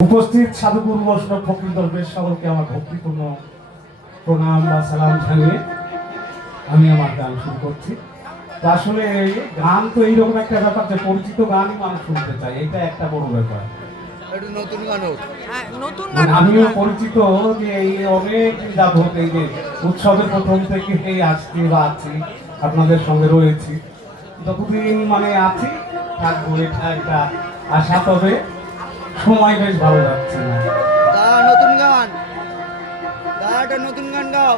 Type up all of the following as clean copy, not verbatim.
উপস্থিত সাধুগুরু বৈষ্ণব ফকির দরবেশ সকলকে আমার ভক্তিপূর্ণ প্রণাম বা সালাম জানিয়ে আমি আমার গান শুরু করছি। তো আসলে গান তো এইরকম একটা ব্যাপার যে পরিচিত গানই মানুষ শুনতে চায়, এটা একটা বড় ব্যাপার। নতুন গান হোক, আমিও পরিচিত যে এই অনেক যাবত এই যে উৎসবের প্রথম থেকে এই আসছি বা আছি, আপনাদের সঙ্গে রয়েছি, যতদিন মানে আছি থাকবো, এটা একটা আশা। তবে সময় বেশ ভালো যাচ্ছে না। নতুন গান, একটা নতুন গান গাও।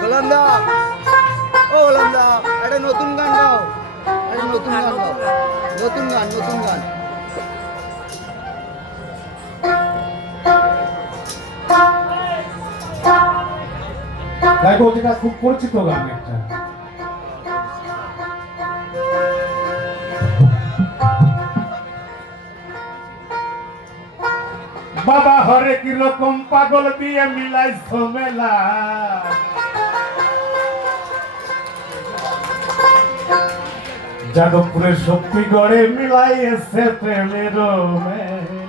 গোলামদা, ও গোলামদা, একটা নতুন গান গাও, একটা নতুন গান গাও, নতুন গান, নতুন গান। দেখো, যেটা খুব পরিচিত গান একটা। বাবা হরে কি রকম পাগল দিয়ে মিলাই ঝমেলা, যাদবপুরের শক্তিগড়ে মিলাইছে প্রেমের মেলা।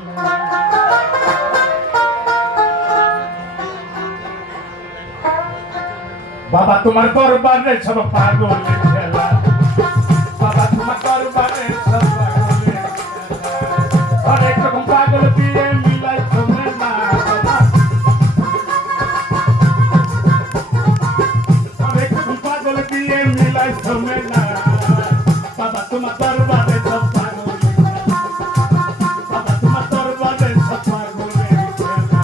বাবা তোমার দরবারে সব পাগলের খেলা, বাবা তোমার দরবারে সব পাগলের খেলা, অনেক রকম পাগল দিয়ে মিলাই ঝমেলা, অনেক রকম পাগল দিয়ে মিলাই ঝমেলা, বাবা তোমার দরবারে সব পাগলের খেলা, বাবা তোমার দরবারে সব পাগলের খেলা।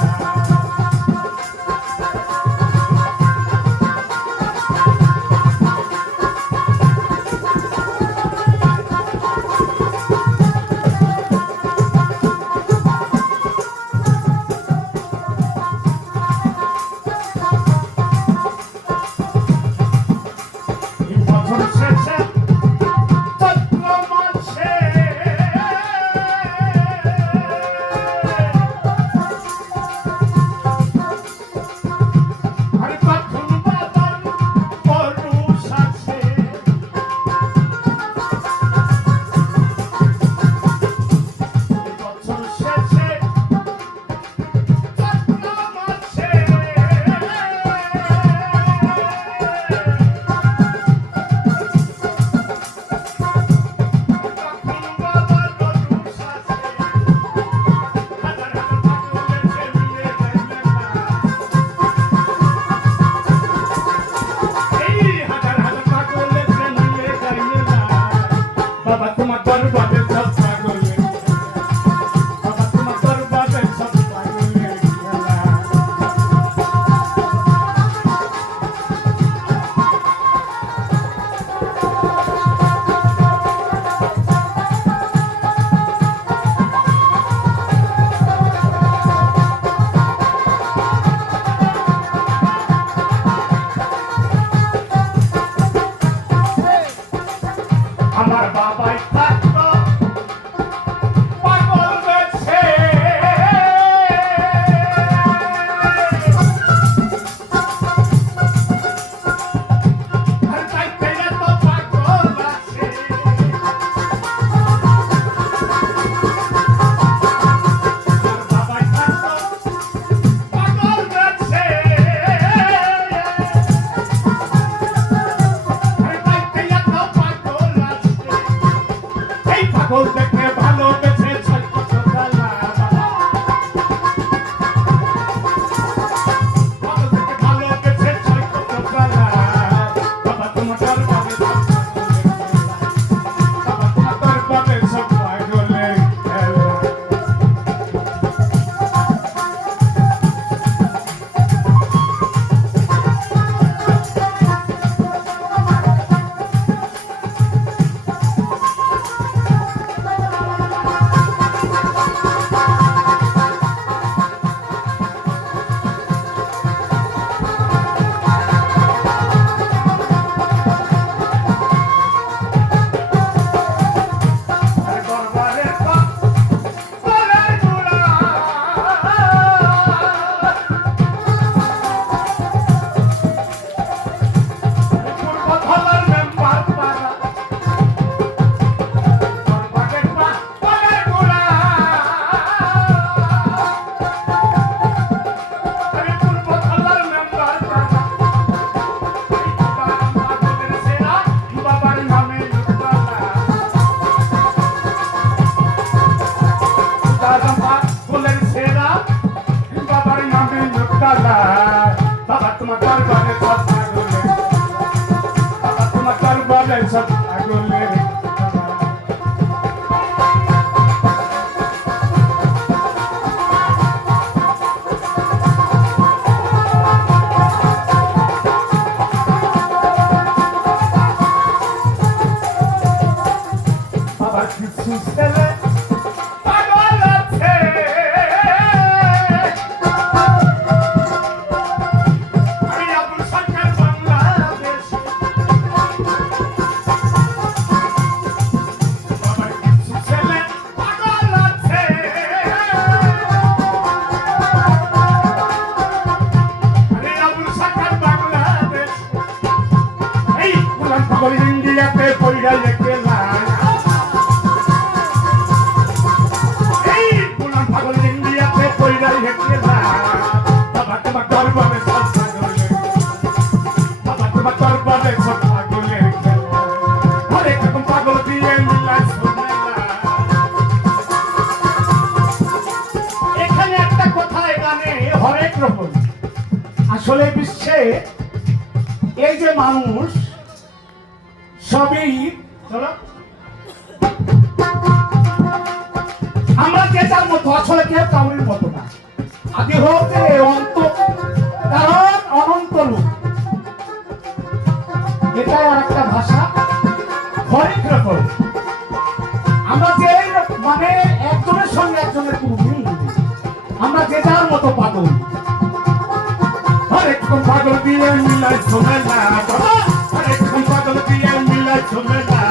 বছর শেষে পাগল ইন্ডিয়াতে পইড়া লেখেলা এই গোলাম পাগল ইন্ডিয়াতে পইড়া লেখেলা বাবা তোমার দরবারে সব পাগল বাবা তোমার দরবারে সব পাগল হরেক রকম পাগল দিয়ে মিলা শোনেলা এখানে একটা কথা এখানে হরেক রকম আসলে বিশ্বে এই যে মানুষ সবই চলো আমরা যে যার মতো আসলে কেউ কাউরির মতো না আগে হচ্ছে অন্ত কারণ অনন্ত রূপ এটাই আর একটা ভাষা হরেক রকম আমরা যে মানে একজনের সঙ্গে একজনের কোনো মিল নেই আমরা যে যার মতো পাগল হরেক রকম পাগল দিয়ে মিলাই শোনে না হরেক রকম পাগল দিয়ে মিলাই শোনে না